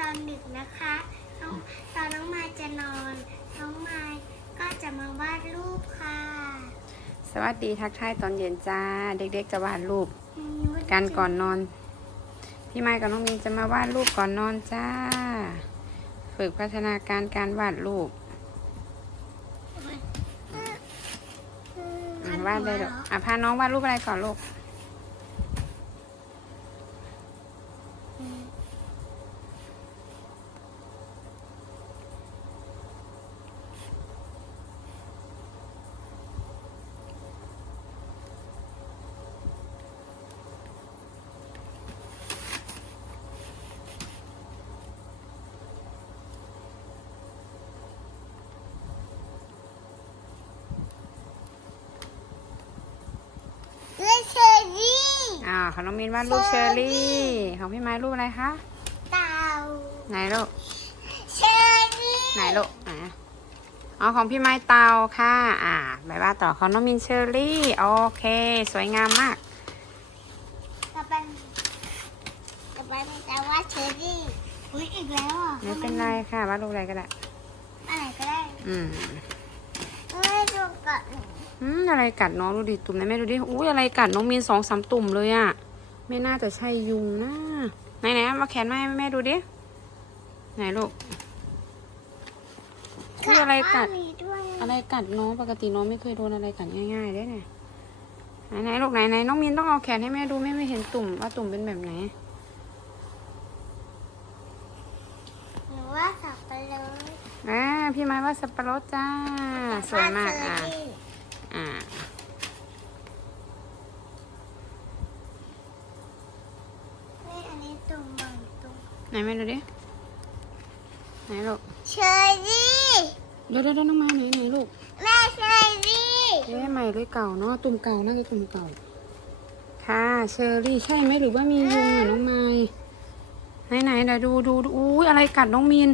ตอนดึกนะคะน้องตอนน้องมายจะนอน น้องมายก็จะมาวาดรูปค่ะสวัสดีทักทายตอนเย็นจ้า เด็กๆจะวาดรูปอืมกันก่อนนอน พี่ไม้กับน้องมินจะมาวาดรูปก่อนนอนจ้า ฝึกพัฒนาการการวาดรูปอืมอะวาดได้หรออะพาน้องวาดรูปอะไรก่อนลูก อืม เลือกเชอรี่ อ่าของน้องมินวาดรูปเชอรี่ ของพี่ไม้รูปอะไรคะ เต่าไหนลูก เชอรี่ไหนลูกไหนอ๋อของพี่ไม้เตาค่ะ อ่าบายว่าต่อของน้องมินเชอรี่ โอเค สวยงามมาก ต่อไปต่อไปมันจะว่าเชอรี่อุ้ยอีกแล้วอะไม่เป็นไรค่ะวาดรูปอะไรก็ได้อะไรก็ได้ อืมไม่ดูก่อน อืมอะไรกัดน้องดูดิตุ่มไหนแม่ดูดิอุ้ยอะไรกัดน้องมีนสองสามตุ่มเลยอะไม่น่าจะใช่ยุงนะไหนไหนๆมาแขนแม่แม่ดูดิไหนลูกอุ้ยอะไรกัดมีด้วยอะไรกัดน้องปกติน้องไม่เคยโดนอะไรกัดง่ายๆเด้เนี่ยไหนไหนๆลูกไหนไหนน้องมีนต้องเอาแขนให้แม่ดูแม่ไม่เห็นตุ่มว่าตุ่มเป็นแบบไหนหนูว่าสับปะรดอ่าพี่ไม้ว่าสับปะรดจ้าสวยมากว่อะเชรี่ อ่านี่อันนี้ตุ่มบางตุ่มไหนแม่ดูดิ ไหนลูกเชอรี่เดี๋ยวเดี๋ยวเดี๋ยวน้องไม้ไหนไหนลูก แม่เชอรี่เอ๊ะใหม่หรือเก่าเนาะตุ่มเก่าน่าจะตุ่มเก่า ค่ะเชอรี่ใช่ไหมหรือว่ามียุงอะน้องไม้ไหนไหนเดี๋ยวดูดูดูอุ้ยอะไรกัดน้องมีน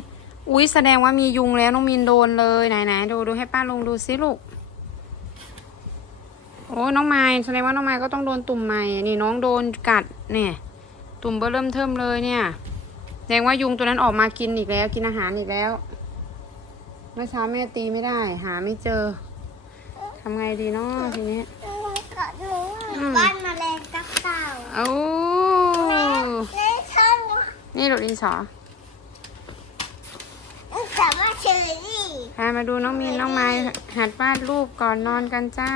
อุ้ยแสดงว่ามียุงแล้วน้องมีนโดนเลยไหนไหนดูดูให้ป้าลงดูซิลูกโอ้น้องไม้แสดงว่าน้องไม้ก็ต้องโดนตุ่มใหม่นี่น้องโดนกัดเนี่ย ตุ่มเบอเริ่มเทิมเลยเนี่ยแสดงว่ายุงตัวนั้นออกมากินอีกแล้ว กินอาหารอีกแล้ว เมื่อเช้าแม่ตีไม่ได้ หาไม่เจอทำไงดีเนาะทีนี้มันกัดหนูอืมบ้านแมลงตับเต่าโอ้แม่แม่ชอบนี่ลูกดินสอแต่ว่าเชอรี่พามาดูน้องมีนน้องไม้หัดวาดรูปก่อนนอนกันจ้า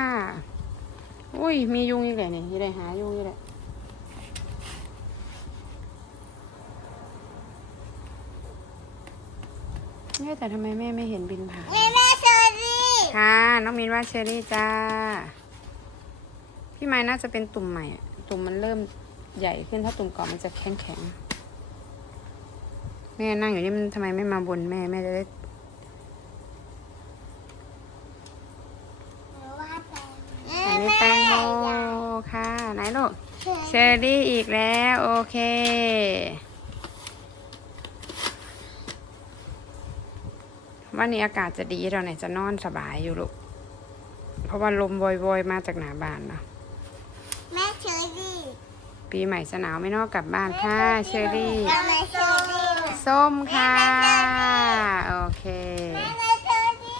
อุ้ย มียุงอีกเลยเนี่ยยี่ได้หายุงอีกเลยเนี่ยแต่ทำไมแม่ไม่เห็นบินผ่าน แม่แม่เชอรี่ค่ะ น้องมินว่าเชอรี่จ้า พี่ไม้น่าจะเป็นตุ่มใหม่อะตุ่มมันเริ่มใหญ่ขึ้น ถ้าตุ่มเก่ามันจะแข็งแข็งๆแม่นั่งอยู่นี่มันทำไมไม่มาบนแม่ แม่จะได้ หนูว่าแตง อันนี้แตงโมค่ะ ไหนลูก เชอรี่อีกแล้วโอเค วันนี้อากาศจะดีเราเนี่ยจะนอนสบายอยู่ลูก เพราะว่าลมวอยๆมาจากหนาบ้านเนาะแม่เชอรี่ปีใหม่จะหนาวไม่นอกกลับบ้านค่ะเชอรี่แม่เชอรี่ส้มค่ะโอเคแม่เชอรี่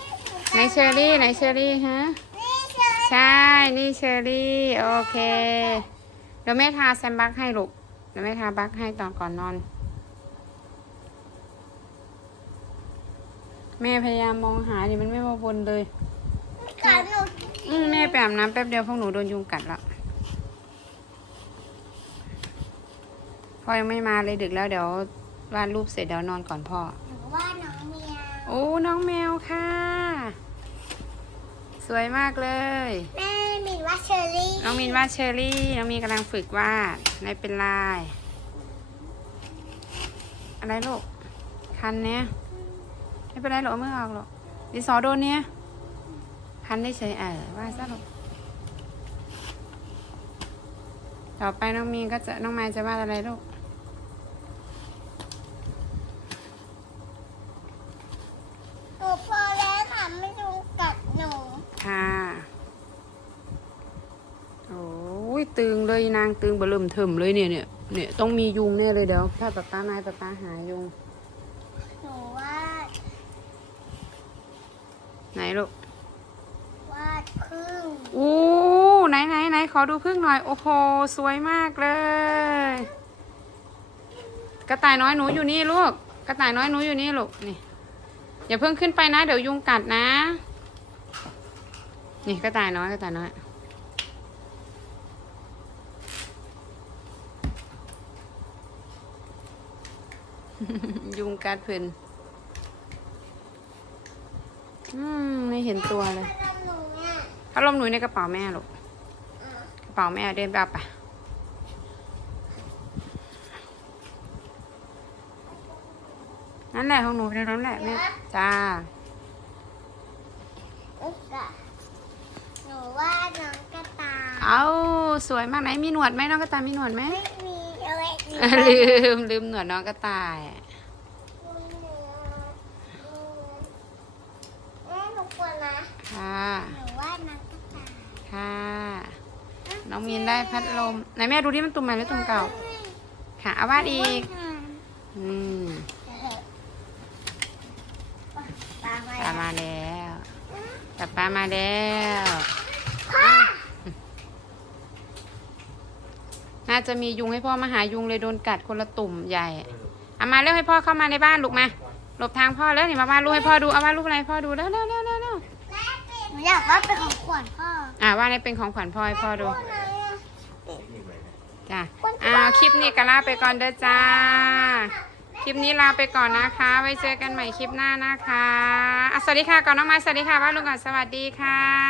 ไหนเชอรี่ไหนเชอรี่ฮะนี่เชอรี่ใช่ นี่เชอรี่ โอเคเดี๋ยวแม่ทาแซมบักให้ลูกเดี๋ยวแม่ทาบักให้ตอนก่อนนอน แม่พยายามมองหาดิมันไม่มาบนเลยกัดหนูอืมแม่ไปอาบน้ำแป๊บเดียวพวกหนูโดนยุงกัดละพ่อยังไม่มาเลยดึกแล้วเดี๋ยววาดรูปเสร็จเดี๋ยวนอนก่อนพ่อ หนูว่าน้องเมียโอ้น้องแมวค่ะ สวยมากเลย แม่มีว่าเชอรี่น้องมินวาดเชอรี่ น้องมีนกำลังฝึกวาดไม่เป็นไรอะไรลูก คันเนี้ยไม่เป็นไรหรอกเอามื่อออกหรอกดินสอโดนเนี้ยคันได้เฉยเออวาดซะลูก ต่อไปน้องมีนก็จะน้องไม้จะวาดอะไรลูก หนูพอแล้วค่ะไม่ต้องกัดหนู ค่ะ โอ้ย ตึงเลยนางตึงเบอเริ่มเทิมเลยเนี่ยเนี่ยเนี่ยต้องมียุงแน่เลยเดี๋ยวถ้าป๊าป้าไม้ป๊าป้าหายุงหนูวาดไหนลูกวาดพึ่งอู้ไหนไหนไหนขอดูพึ่งหน่อยโอ้โหสวยมากเลย กระต่ายน้อยหนูอยู่นี่ลูกกระต่ายน้อยหนูอยู่นี่ลูกนี่อย่าเพิ่งขึ้นไปนะ เดี๋ยวยุงกัดนะ นี่กระต่ายน้อยกระต่ายน้อย ยุงกัดเพิ่นอืมไม่เห็นตัวเลยพัดลมหนูเนี่ยพัดลมหนูในกระเป๋าแม่ลูกอะกระเป๋าแม่เดินไปเอาไปนั่นแหละของหนูในนั้นแหละแม่จ้าอึ๊กอะหนูวาดน้องกระต่ายเอาสวยมากไหนมีหนวดไหมน้องกระต่ายมีหนวดไหม ลืมลืมหนวดน้องกระต่ายแม่หนูกลัวนะค่ะหนูวาดน้องกระต่ายค่ะ น้องมีนได้พัดลมไหนแม่ดูที่มันตุ่มใหม่หรือตุ่มเก่า ค่ะเอาวาดอีก อืมตามมาปลามาแล้วปลาปลามาแล้ว พ่อ น่าจะมียุงให้พ่อมาหายุงเลยโดนกัดคนละตุ่มใหญ่เอามาเร็วให้พ่อเข้ามาในบ้านลูกมาหลบทางพ่อแล้วนี่มาวาดรูปให้พ่อดูเอาวาดรูปอะไรให้พ่อดูแล้วเร็วเร็วเร็วเร็วหนูอยากวาดเป็นของขวัญพ่ออ่าวาดให้เป็นของขวัญพ่อให้พ่อดูไหนอะจ้ะอ้าวคลิปนี้ก็ลาไปก่อนเด้อจ้า คลิปนี้ลาไปก่อนนะคะ ไว้เจอกันใหม่คลิปหน้านะคะอะสวัสดีค่ะก่อนน้องไม้สวัสดีค่ะว่าลุงก่อนสวัสดีค่ะ